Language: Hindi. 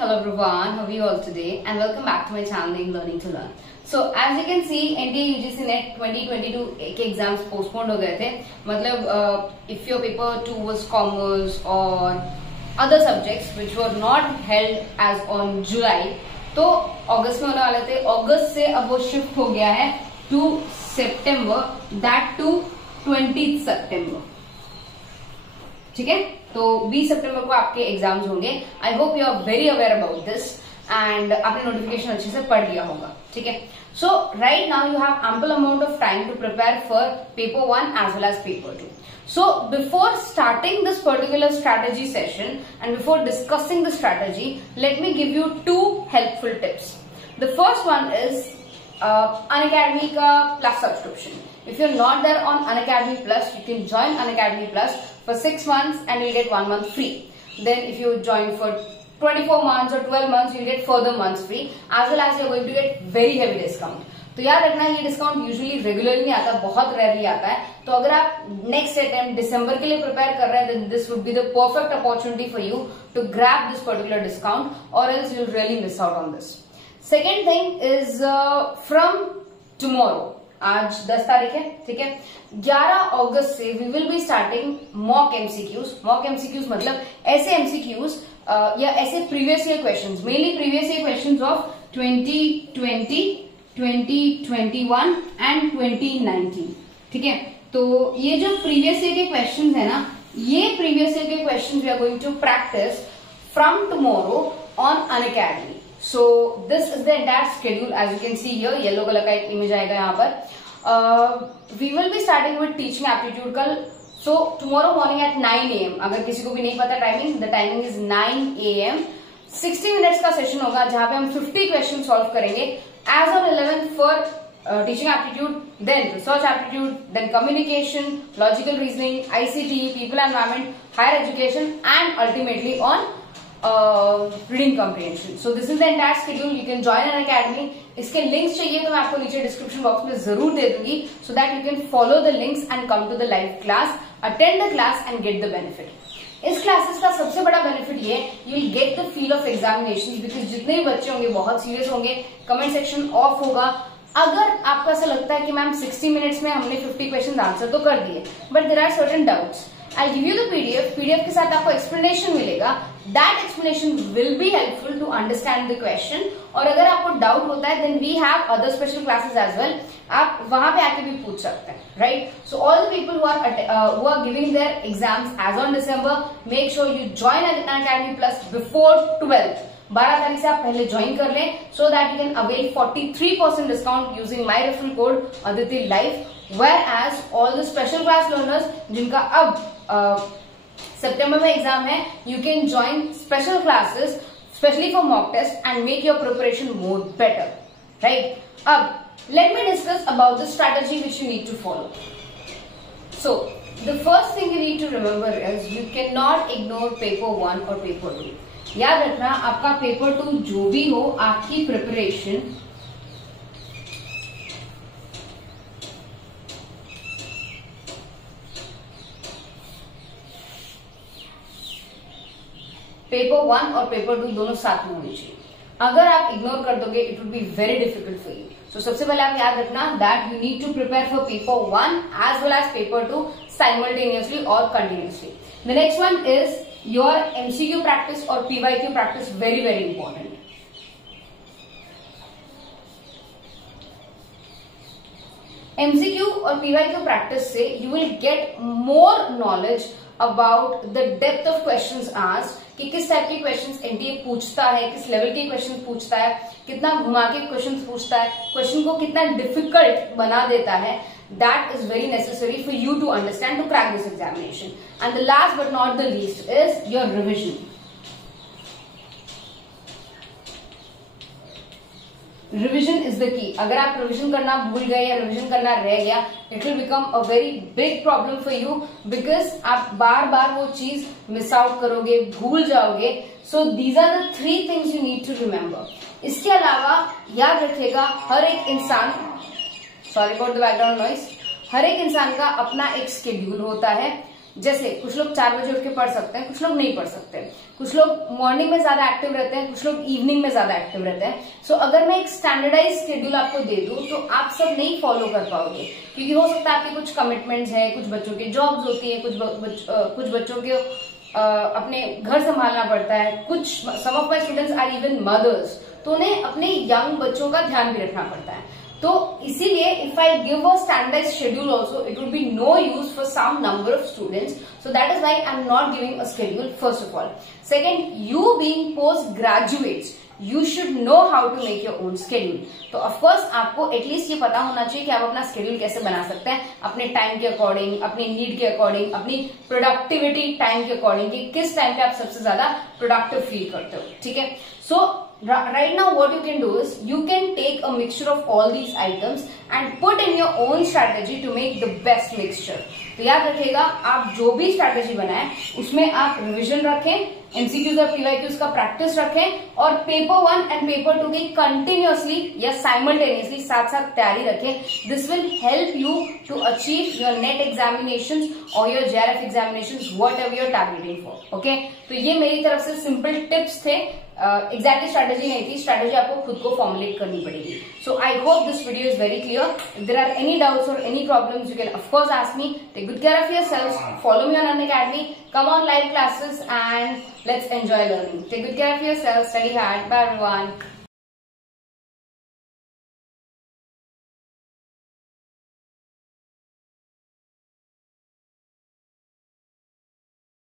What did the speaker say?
hello everyone, how are you all today and welcome back to my channel Learning to Learn. So as you can see NTA UGC NET 2022 के एग्जाम्स पोस्टपोन्ड हो गए थे. मतलब if your paper 2 was commerce or other subjects which were not held as on July, तो अगस्त में होने वाले थे. अगस्त से अब वो शिफ्ट हो गया है to September, that to 20th September. ठीक है, तो 20 सितंबर को आपके एग्जाम्स होंगे. I hope you are very aware about this and आपने नोटिफिकेशन अच्छे से पढ़ लिया होगा. ठीक है, so right now you have ample amount of time to prepare for paper 1 as well as paper 2. So before starting this particular strategy session and before discussing the strategy, let me give you 2 helpful tips. The first one is Unacademy ka plus subscription. If you're not there on Unacademy Plus, you can join Unacademy Plus for 6 months and you'll get 1 month free. Then if you join for 24 months or 12 months, you'll get further months free, as well as you're going to get very heavy discount. तो याद रखना ये डिस्काउंट यूजुअली रेगुलरली नहीं आता, बहुत रेयरली आता है. तो अगर आप नेक्स्ट अटेम्प्ट दिसंबर के लिए प्रिपेयर कर रहे हैं, then this would be the perfect opportunity for you to grab this particular discount, or else you'll really miss out on this. Second thing is from tomorrow, आज 10 तारीख है, ठीक है, 11 अगस्त से we will be starting mock MCQs. Mock MCQs मतलब ऐसे एमसीक्यूज या ऐसे previous year questions, mainly previous year questions of 2020, 2021 and 2019. ठीक है, तो ये जो प्रीवियस ईयर के क्वेश्चंस है ना, ये प्रीवियस ईयर के questions we are going to practice from tomorrow on Unacademy. So this is the entire schedule. As you can see here, yellow colour का एक इमेज आएगा यहाँ पर. We will be starting with teaching aptitude कल. So tomorrow morning at 9 AM. अगर किसी को भी नहीं पता timing, the timing is 9 AM. 60 minutes का सेशन होगा जहाँ पे हम 50 क्वेश्चन सॉल्व करेंगे. As on 11 for teaching aptitude, then research aptitude, then communication, logical reasoning, ICT, people environment, higher education, and ultimately on reading comprehension. So this is the entire schedule. You can join Unacademy. इसके लिंक्स चाहिए तो मैं आपको नीचे डिस्क्रिप्शन बॉक्स में जरूर दे दूंगी, so that you can follow the links and come to the live class, attend the class and get the benefit. इस क्लासेस का सबसे बड़ा बेनिफिट ये, you will get the feel of examination, because जितने भी बच्चे होंगे बहुत सीरियस होंगे. कमेंट सेक्शन ऑफ होगा. अगर आपको ऐसा लगता है कि मैम 60 मिनट्स में हमने 50 क्वेश्चन आंसर तो कर दिए, but there are certain doubts, I'll give you the PDF. PDF के साथ आपको explanation मिलेगा. That explanation will be helpful to understand the question. और अगर आपको doubt होता है, then we have other special classes as well. आप वहां पे आके भी पूछ सकते हैं, right? So all the people who are giving their exams as on December, make sure you join Unacademy Plus before 12th. 12 तारीख से आप पहले ज्वाइन कर लें, so that you can avail 43% discount using my referral code Aditi Life. Whereas all the special class learners जिनका अब सितंबर में एग्जाम है, you can join special classes especially for mock test and make your preparation more better, right? अब let me discuss about the strategy which you need to follow. So the first thing you need to remember is you cannot ignore paper 1 or paper 2. याद रखना, आपका पेपर 2 जो भी हो, आपकी प्रिपरेशन पेपर 1 और पेपर 2 दोनों साथ में होनी चाहिए. अगर आप इग्नोर कर दोगे, it would be very difficult for you. So सबसे पहले आप याद रखना that you need to prepare for paper 1 as well as paper 2 simultaneously और continuously. The next one is your MCQ practice और PYQ practice. Very very important. MCQ और पीवाईक्यू प्रैक्टिस से you will get more knowledge about the depth of questions asked, कि किस टाइप के क्वेश्चंस एनटीए पूछता है, किस लेवल के क्वेश्चंस पूछता है, कितना घुमा के क्वेश्चंस पूछता है, क्वेश्चन को कितना डिफिकल्ट बना देता है. That is very necessary for you to understand to crack this examination. And the last but not the least is your revision. Revision is the key. अगर आप रिविजन करना भूल गए या रिविजन करना रह गया, it will become a very big problem for you, because आप बार बार वो चीज मिस आउट करोगे, भूल जाओगे. So these are the 3 things you need to remember. इसके अलावा याद रखिएगा, हर एक इंसान, sorry about the background noise, हर एक इंसान का अपना एक शेड्यूल होता है. जैसे कुछ लोग 4 बजे उठ के पढ़ सकते हैं, कुछ लोग नहीं पढ़ सकते, कुछ लोग मॉर्निंग में ज्यादा एक्टिव रहते हैं, कुछ लोग इवनिंग में ज्यादा एक्टिव रहते हैं। सो अगर मैं एक स्टैंडर्डाइज शेड्यूल आपको दे दूं तो आप सब नहीं फॉलो कर पाओगे, क्योंकि हो सकता है आपके कुछ कमिटमेंट्स है, कुछ बच्चों की जॉब्स होती है, कुछ बच्चों के अपने घर संभालना पड़ता है, कुछ some of my students are even mothers, तो उन्हें अपने यंग बच्चों का ध्यान भी रखना पड़ता है। तो इसीलिए if I give a standardize schedule also it would be no use for some number of students, so that is why I am not giving a schedule first of all. Second, you being post graduates you should know how to make your own schedule. तो ऑफकोर्स आपको एटलीस्ट ये पता होना चाहिए कि आप अपना स्केड्यूल कैसे बना सकते हैं अपने टाइम के अकॉर्डिंग, अपनी नीड के अकॉर्डिंग, अपनी प्रोडक्टिविटी टाइम के अकॉर्डिंग, कि किस टाइम पे आप सबसे ज्यादा प्रोडक्टिव फील करते हो। ठीक है, सो right now what you can do is you can take a mixture of all these items and put in your own strategy to make the best mixture। तो याद रखिएगा, आप जो भी स्ट्रैटेजी बनाए उसमें आप रिवीजन रखें, एमसीक्यूज और पीवाईक्यूज का प्रैक्टिस रखें, और पेपर 1 एंड पेपर 2 की कंटिन्यूअसली या साइमल्टेनियसली साथ साथ तैयारी रखें। This will help you to achieve your NET examination और your JRF examination whatever you are targeting for. Okay, तो ये मेरी तरफ से सिंपल टिप्स थे, एग्जैक्टली स्ट्रैटेजी नहीं थी, स्ट्रैटेजी आपको खुद को फॉर्मुलेट करनी पड़ेगी। So I hope this video is very clear. If there are any doubts और any problems you can of course ask me. Take good care of yourselves, follow me on Unacademy, come on live classes and let's enjoy learning. Take good care of yourself, study hard. Bye everyone.